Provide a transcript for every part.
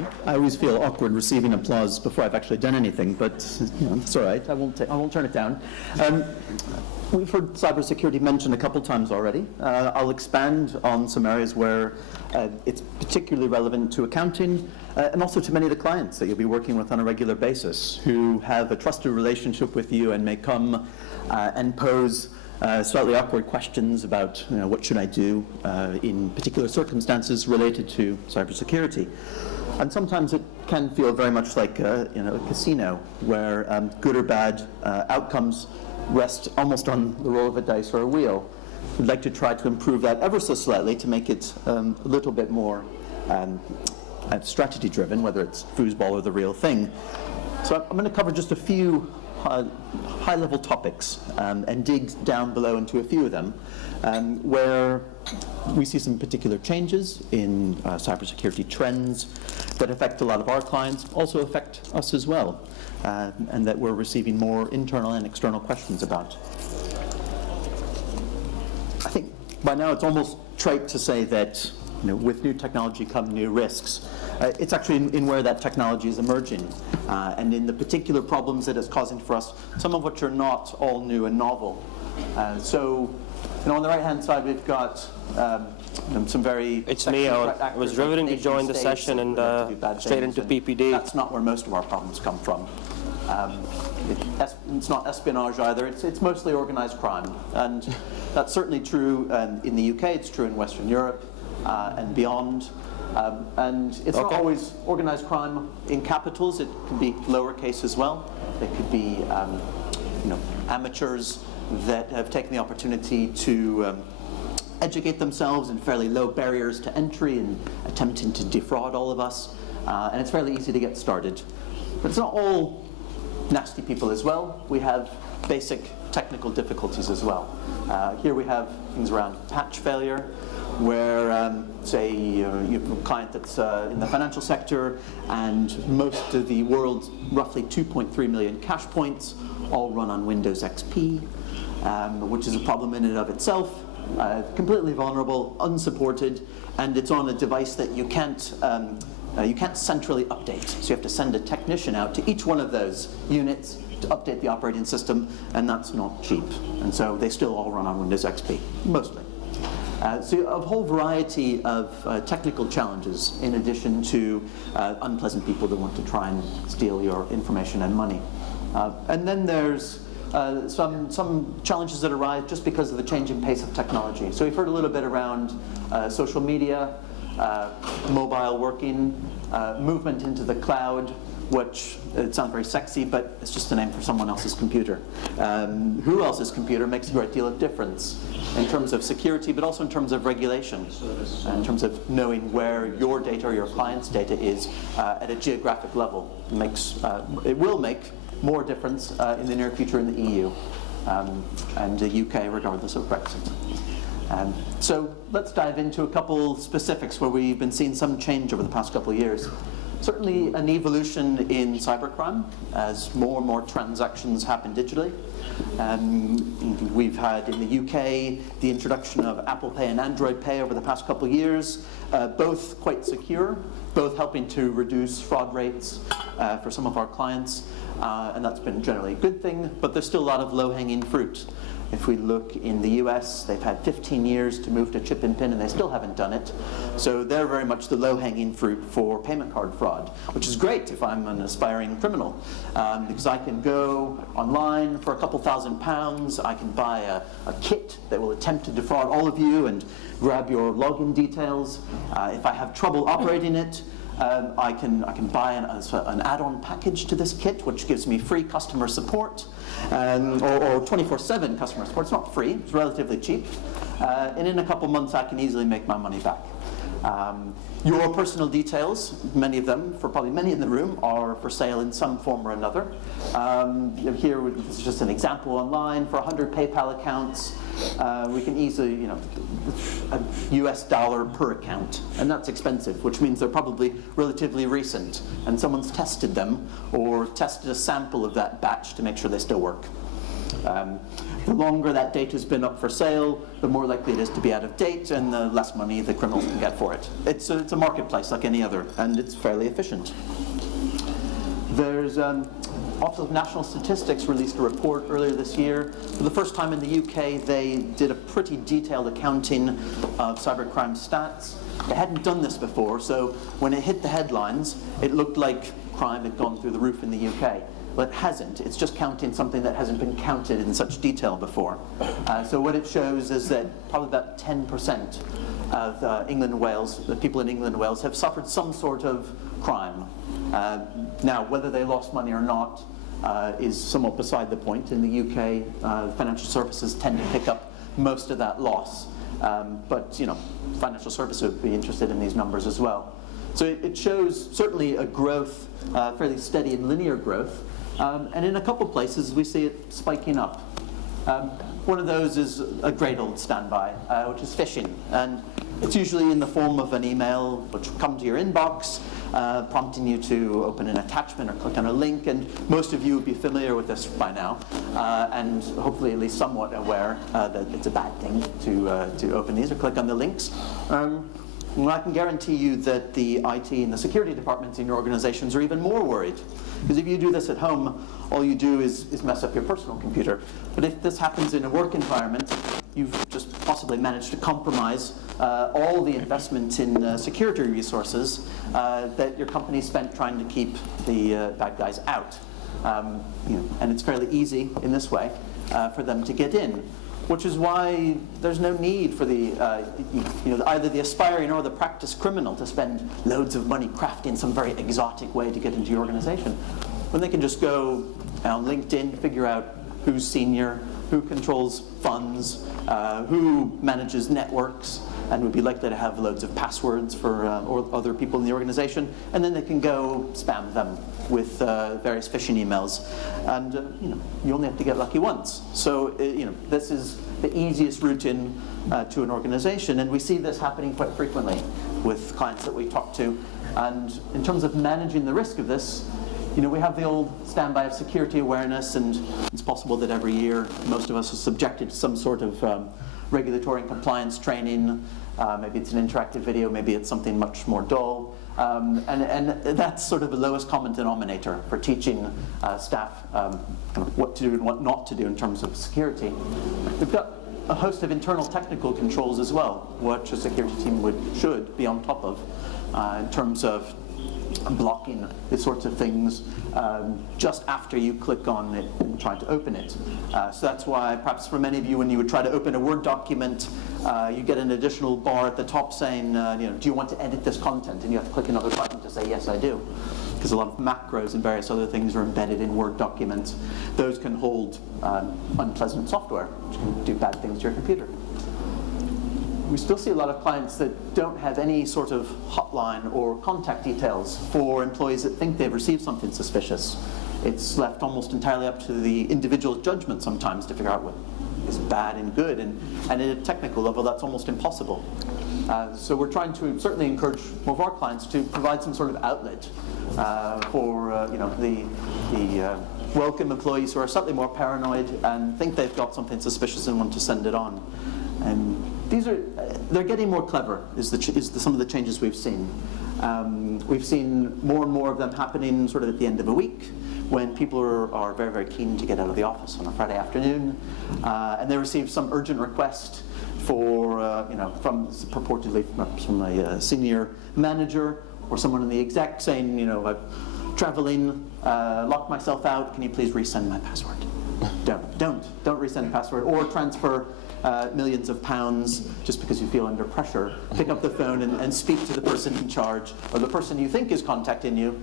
I always feel awkward receiving applause before I've actually done anything, but it's all right. I won't turn it down. We've heard cybersecurity mentioned a couple times already. I'll expand on some areas where it's particularly relevant to accounting and also to many of the clients that you'll be working with on a regular basis who have a trusted relationship with you and may come and pose slightly awkward questions about what should I do in particular circumstances related to cybersecurity. And sometimes it can feel very much like a casino where good or bad outcomes rest almost on the roll of a dice or a wheel. We'd like to try to improve that ever so slightly to make it a little bit more strategy driven, whether it's foosball or the real thing. So I'm going to cover just a few high-level topics and dig down below into a few of them where we see some particular changes in cybersecurity trends that affect a lot of our clients, also affect us as well, and that we're receiving more internal and external questions about. I think by now it's almost trite to say that with new technology come new risks. It's actually in where that technology is emerging and in the particular problems that it's causing for us, some of which are not all new and novel. So on the right-hand side, we've got some very... It's me. I was riveting to join the session and straight into PPD. That's not where most of our problems come from. It's not espionage either. It's mostly organized crime. And that's certainly true in the UK. It's true in Western Europe and beyond. And it's not always organized crime in capitals. It can be lowercase as well. It could be amateurs that have taken the opportunity to educate themselves in fairly low barriers to entry and attempting to defraud all of us. And it's fairly easy to get started. But it's not all nasty people as well. We have basic technical difficulties as well. Here we have things around patch failure, where, say, you have a client that's in the financial sector, and most of the world's roughly 2.3 million cash points all run on Windows XP, which is a problem in and of itself, completely vulnerable, unsupported, and it's on a device that you can't centrally update. So you have to send a technician out to each one of those units to update the operating system, and that's not cheap. And so they still all run on Windows XP, mostly. So a whole variety of technical challenges in addition to unpleasant people that want to try and steal your information and money. And then there's some challenges that arise just because of the changing pace of technology. So we've heard a little bit around social media, mobile working, movement into the cloud, which it sounds very sexy, but it's just a name for someone else's computer. Who else's computer makes a great deal of difference in terms of security, but also in terms of regulation, in terms of knowing where your data or your client's data is at a geographic level. It will make more difference in the near future in the EU and the UK, regardless of Brexit. So let's dive into a couple specifics where we've been seeing some change over the past couple of years. Certainly an evolution in cybercrime as more and more transactions happen digitally. We've had in the UK the introduction of Apple Pay and Android Pay over the past couple of years, both quite secure, both helping to reduce fraud rates for some of our clients, and that's been generally a good thing, but there's still a lot of low-hanging fruit. If we look in the US, they've had 15 years to move to chip and pin, and they still haven't done it. So they're very much the low-hanging fruit for payment card fraud, which is great if I'm an aspiring criminal, because I can go online for a couple £1,000. I can buy a kit that will attempt to defraud all of you and grab your login details. If I have trouble operating it, I can buy an add-on package to this kit, which gives me free customer support, or 24/7 customer support. It's not free, it's relatively cheap. And in a couple months, I can easily make my money back. Your personal details, many of them, for probably many in the room, are for sale in some form or another. Here, this is just an example online. For 100 PayPal accounts, we can easily, a US dollar per account, and that's expensive, which means they're probably relatively recent, and someone's tested them or tested a sample of that batch to make sure they still work. The longer that data's been up for sale, the more likely it is to be out of date, and the less money the criminals can get for it. It's a marketplace like any other, and it's fairly efficient. There's Office of National Statistics released a report earlier this year. For the first time in the UK, they did a pretty detailed accounting of cybercrime stats. They hadn't done this before, so when it hit the headlines, it looked like crime had gone through the roof in the UK. But it hasn't. It's just counting something that hasn't been counted in such detail before. So what it shows is that probably about 10% of England and Wales, the people in England and Wales, have suffered some sort of crime. Now, whether they lost money or not is somewhat beside the point. In the UK, financial services tend to pick up most of that loss. But financial services would be interested in these numbers as well. So it shows certainly a growth, fairly steady and linear growth. And in a couple places, we see it spiking up. One of those is a great old standby, which is phishing. And it's usually in the form of an email which will come to your inbox, prompting you to open an attachment or click on a link. And most of you would be familiar with this by now, and hopefully at least somewhat aware that it's a bad thing to open these or click on the links. Well, I can guarantee you that the IT and the security departments in your organizations are even more worried. Because if you do this at home, all you do is mess up your personal computer. But if this happens in a work environment, you've just possibly managed to compromise all the investment in security resources that your company spent trying to keep the bad guys out. And it's fairly easy in this way for them to get in. Which is why there's no need for the, either the aspiring or the practiced criminal to spend loads of money crafting some very exotic way to get into your organization. When they can just go on LinkedIn, figure out who's senior, who controls funds, who manages networks, and would be likely to have loads of passwords for or other people in the organization, and then they can go spam them with various phishing emails, and you only have to get lucky once. So this is the easiest route in to an organization, and we see this happening quite frequently with clients that we talk to. And in terms of managing the risk of this, we have the old standby of security awareness, and it's possible that every year most of us are subjected to some sort of regulatory and compliance training. Maybe it's an interactive video, maybe it's something much more dull. And that's sort of the lowest common denominator for teaching staff what to do and what not to do in terms of security. We've got a host of internal technical controls as well, which a security team should be on top of in terms of blocking these sorts of things just after you click on it and try to open it. So that's why perhaps for many of you, when you would try to open a Word document, you get an additional bar at the top saying, do you want to edit this content? And you have to click another button to say, yes, I do. Because a lot of macros and various other things are embedded in Word documents. Those can hold unpleasant software, which can do bad things to your computer. We still see a lot of clients that don't have any sort of hotline or contact details for employees that think they've received something suspicious. It's left almost entirely up to the individual judgment sometimes to figure out what is bad and good, and at a technical level that's almost impossible. So we're trying to certainly encourage more of our clients to provide some sort of outlet for the welcome employees who are slightly more paranoid and think they've got something suspicious and want to send it on. And they're getting more clever, is some of the changes we've seen. We've seen more and more of them happening sort of at the end of a week when people are very, very keen to get out of the office on a Friday afternoon, and they receive some urgent request for, purportedly from a senior manager or someone in the exec saying, I'm traveling, locked myself out, can you please resend my password? Don't resend password or transfer millions of pounds just because you feel under pressure. Pick up the phone and speak to the person in charge or the person you think is contacting you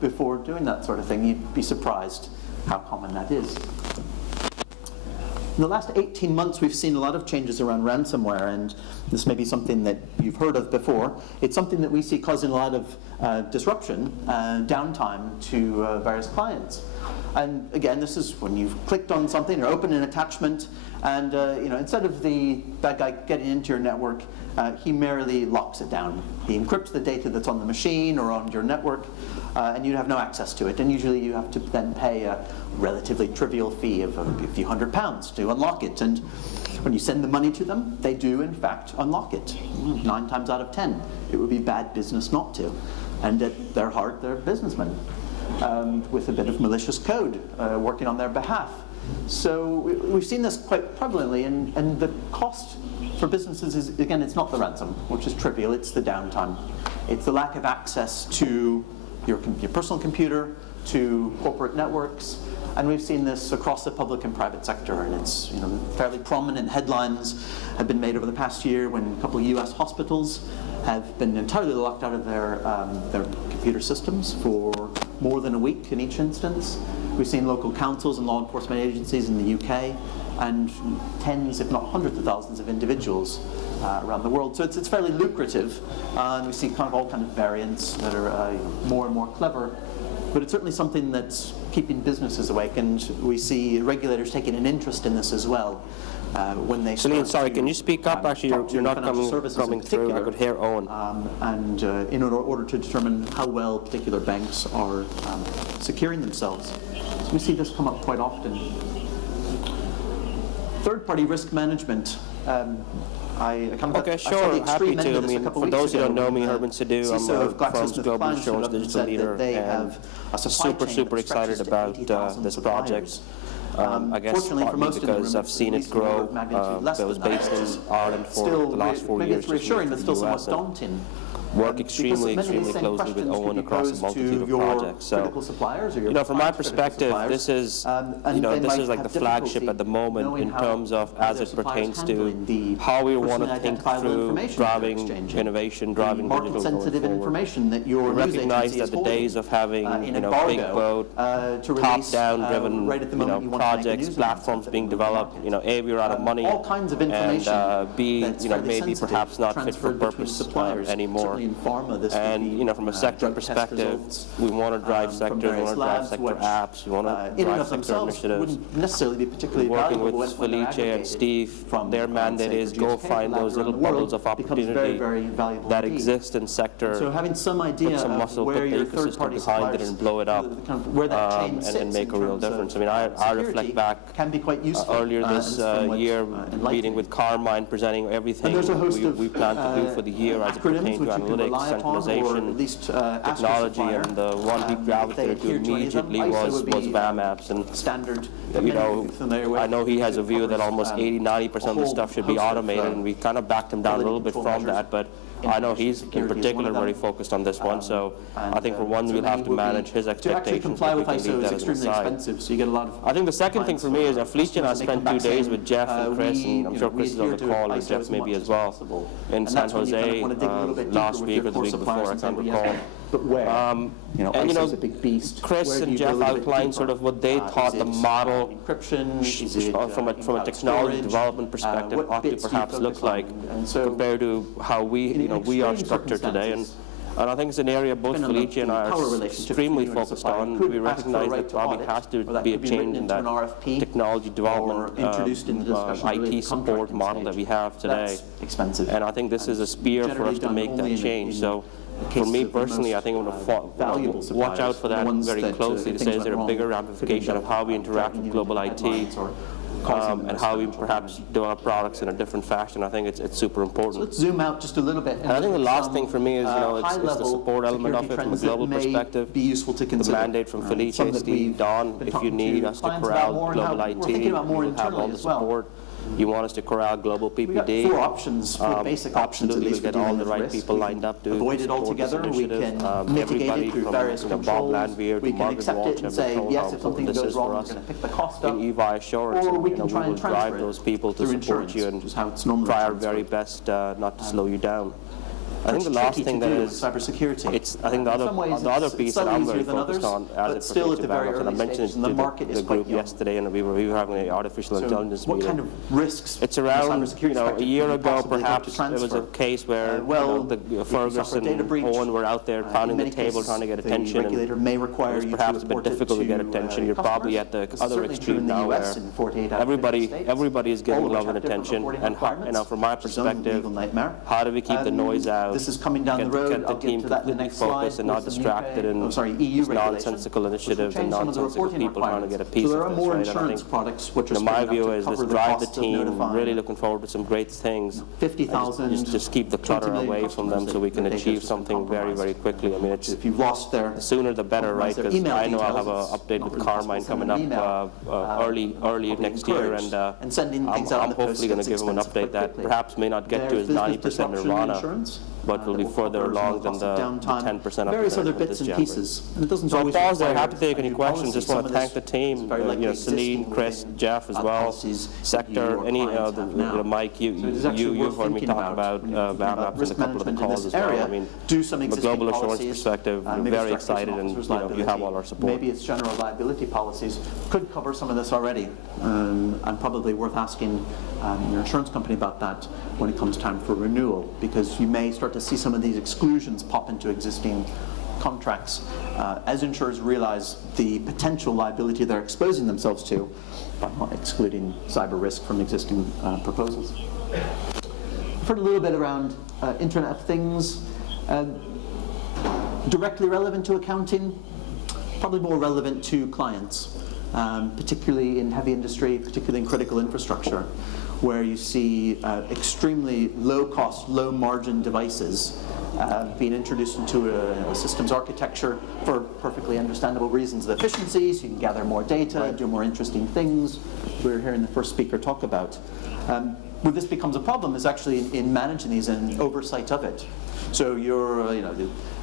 before doing that sort of thing. You'd be surprised how common that is. In the last 18 months, we've seen a lot of changes around ransomware, and this may be something that you've heard of before. It's something that we see causing a lot of disruption and downtime to various clients. And again, this is when you've clicked on something or opened an attachment, and instead of the bad guy getting into your network he merely locks it down. He encrypts the data that's on the machine or on your network, and you have no access to it. And usually you have to then pay a relatively trivial fee of a few £100 to unlock it. And when you send the money to them, they do in fact unlock it. 9 times out of 10, it would be bad business not to. And at their heart, they're businessmen with a bit of malicious code working on their behalf. So we've seen this quite prevalently, and the cost for businesses is, again, it's not the ransom, which is trivial, it's the downtime. It's the lack of access to your personal computer, to corporate networks, and we've seen this across the public and private sector, and it's fairly prominent headlines have been made over the past year when a couple of US hospitals have been entirely locked out of their computer systems for more than a week in each instance. We've seen local councils and law enforcement agencies in the UK, and tens, if not hundreds of thousands of individuals around the world. So it's fairly lucrative, and we see kind of all kinds of variants that are more and more clever. But it's certainly something that's keeping businesses awake, and we see regulators taking an interest in this as well. When they Celine, sorry, can you speak up? Actually, you're not coming through. I could hear Owen. In order to determine how well particular banks are securing themselves. So we see this come up quite often. Third-party risk management. Okay, sure, happy to. I mean, for those who don't know me, Herman Sidhu, I'm from Global Insurance Digital Leader, and super excited about this project. I guess partly because I've seen it grow. I was based in Ireland for the last 4 years, just moved to the US, and work extremely closely with Owen across a multitude of projects. So, from my perspective, this is, this is like the flagship at the moment in terms of as it pertains to how we want to think through driving innovation, driving digital going forward. We recognize that the days of having, big boat, top-down driven, projects, platforms being developed, A, we're out of money, and B, maybe perhaps not fit for purpose anymore. And from a sector perspective, we want to drive sectors, we want to drive sector apps, we want to drive sector initiatives. We're working with Felice and Steve. Their mandate is go find those little bubbles of opportunity that exist in sector, put some muscle, put the ecosystem behind it and blow it up, and make a real difference. I mean, I reflect back earlier this year, meeting with Carmine, presenting everything we plan to do for the year as it pertains to analytics, centralization, technology, and the one we gravitated to immediately was VAM apps. And I know he has a view that almost 80–90% of the stuff should be automated, and we kind of backed him down a little bit from that, but I know he's in particular very focused on this one, so I think for one we'll have to manage his expectations, but we can leave that as an aside. I think the second thing for me is that Felice and I spent 2 days with Jeff and Chris, and I'm sure Chris is on the call, and Jeff maybe as well, in San Jose last week or the week before, I can't recall. Chris and Jeff outlined sort of what they thought the model from a technology development perspective ought to perhaps look like compared to how we are structured today. And I think it's an area both Felice and I are extremely focused on. We recognize that probably has to be a change in that technology development, IT support model that we have today. And I think this is a spear for us to make that change. So for me personally, I think I'm going to watch out for that very closely to say, is there a bigger ramification of how we interact with global IT and how we perhaps develop products in a different fashion. I think it's super important. So let's zoom out just a little bit. And I think the last thing for me is, it's the support element of it from a global perspective. The mandate from Felice, Steve, Don, if you need us to corral global IT, we'll have all the support. You want us to corral global PPD? We've got 4 options, 4 basic options. Absolutely, we'll get all the right people lined up to avoid it altogether. We can mitigate it through various controls. We can accept it and say, yes, if something goes wrong, we're going to pick the cost up. In EVA assurance, or we can try and drive those people to support you and try our very best not to slow you down. I think the last thing that is cybersecurity. I think the other piece that I'm very focused on as it pertains to backups, and I mentioned it to the group yesterday, and we were having an artificial intelligence meeting. What kind of risks? It's around, a year ago perhaps there was a case where the Ferguson and Owen were out there pounding the table trying to get attention, and it was perhaps a bit difficult to get attention. You're probably at the other extreme now where everybody is getting love and attention, and from my perspective, how do we keep the noise out? This is coming down the road. Get the team completely focused and not distracted in these nonsensical initiatives and nonsensical people trying to get a piece of this, right? And I think, my view is let's drive the team, really looking forward to some great things. 50,000. Just keep the clutter away from them so we can achieve something very, very quickly. I mean, it's, if you've lost the sooner the better, right? Because I know I'll have an update with Carmine coming up early next year, and I'm hopefully going to give him an update that perhaps may not get to his 90% nirvana, but will be further along than the 10% various other bits and pieces. And it doesn't so I'll always pause there. Happy to take any questions. Just want to thank the team, Celine, Chris, Jeff as well, Sector, Mike, you've heard me talk about MAP in a couple of the calls as well. I mean, from a global assurance perspective, we're very excited, and you have all our support. Maybe it's general liability policies could cover some of this already, and probably worth asking your insurance company about that when it comes time for renewal, because you may start to see some of these exclusions pop into existing contracts as insurers realize the potential liability they're exposing themselves to by not excluding cyber risk from existing proposals. I've heard a little bit around Internet of Things. Directly relevant to accounting, probably more relevant to clients, particularly in heavy industry, particularly in critical infrastructure, where you see extremely low-cost, low-margin devices being introduced into a systems architecture for perfectly understandable reasons of efficiency, so you can gather more data, do more interesting things. We were hearing the first speaker talk about. Where this becomes a problem is actually in managing these and oversight of it. So you're,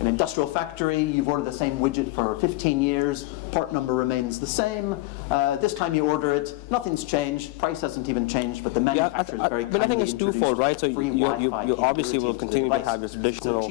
an industrial factory, you've ordered the same widget for 15 years, part number remains the same. This time you order it, nothing's changed, price hasn't even changed, but the manufacturer is very But I think it's twofold, right? So you obviously will continue to have your traditional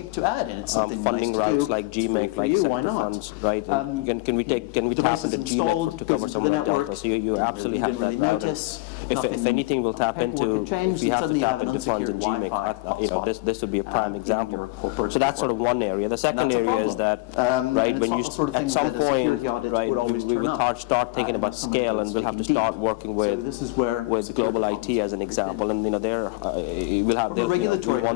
funding routes like GMIC, like sector funds, right? Can we tap into GMIC to cover some of that delta? So you absolutely have that route. If anything, we'll tap into, if we have to tap into funds in GMIC, this would be a prime example. So that's sort of one area. The second area is that, right, when you, at some point, right, we will start thinking about scale, and we'll have to start working with global IT as an example, and we want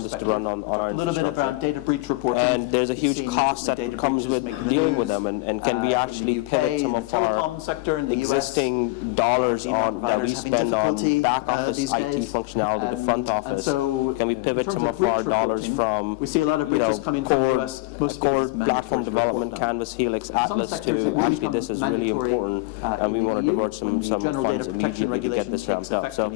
this to run on our infrastructure. And there's a huge cost that comes with dealing with them, and can we actually pivot some of our existing dollars that we spend on back office IT functionality to front office? Can we pivot some of our dollars from core platform development, Canvas, Helix, Atlas, to actually this is really important, and we want to divert some funds immediately to get this ramped up. So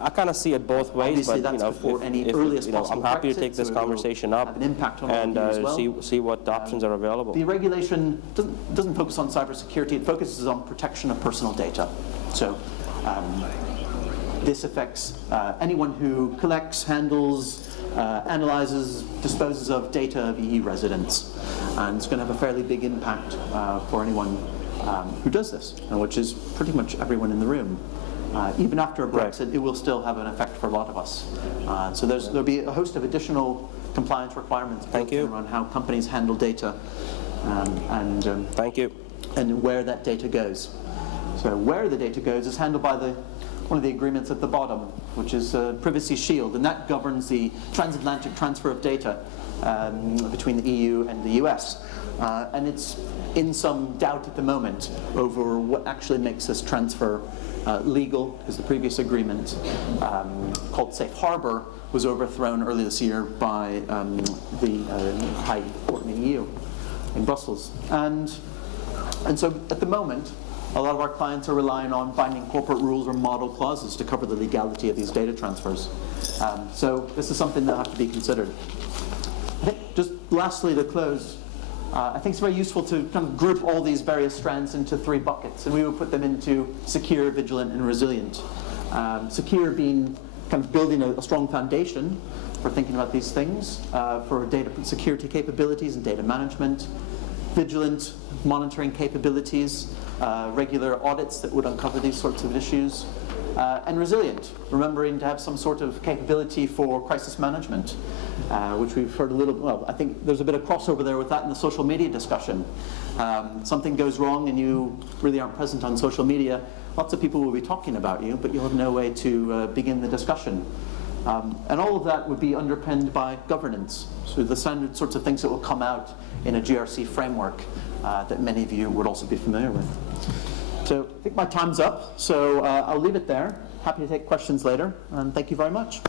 I kind of see it both ways, but I'm happy to take this conversation up and see what options are available. The regulation doesn't focus on cybersecurity, it focuses on protection of personal data. So this affects anyone who collects, handles, analyzes, disposes of data of EU residents, and it's going to have a fairly big impact for anyone who does this, which is pretty much everyone in the room. Even after Brexit, it will still have an effect for a lot of us. So there'll be a host of additional compliance requirements around how companies handle data and where that data goes. So where the data goes is handled by one of the agreements at the bottom, which is Privacy Shield, and that governs the transatlantic transfer of data between the EU and the US. And it's in some doubt at the moment over what actually makes this transfer legal, because the previous agreement called Safe Harbor was overthrown earlier this year by the High Court in the EU in Brussels. And so at the moment, a lot of our clients are relying on binding corporate rules or model clauses to cover the legality of these data transfers. So this is something that will have to be considered. I think just lastly to close, I think it's very useful to kind of group all these various strands into 3 buckets, and we would put them into secure, vigilant, and resilient. Secure being kind of building a strong foundation for thinking about these things, for data security capabilities and data management, vigilant monitoring capabilities, regular audits that would uncover these sorts of issues, and resilient, remembering to have some sort of capability for crisis management, which we've heard a little, well, I think there's a bit of crossover there with that in the social media discussion. Something goes wrong and you really aren't present on social media, lots of people will be talking about you, but you'll have no way to begin the discussion. And all of that would be underpinned by governance, so the standard sorts of things that will come out in a GRC framework that many of you would also be familiar with. So I think my time's up, so I'll leave it there. Happy to take questions later, and thank you very much.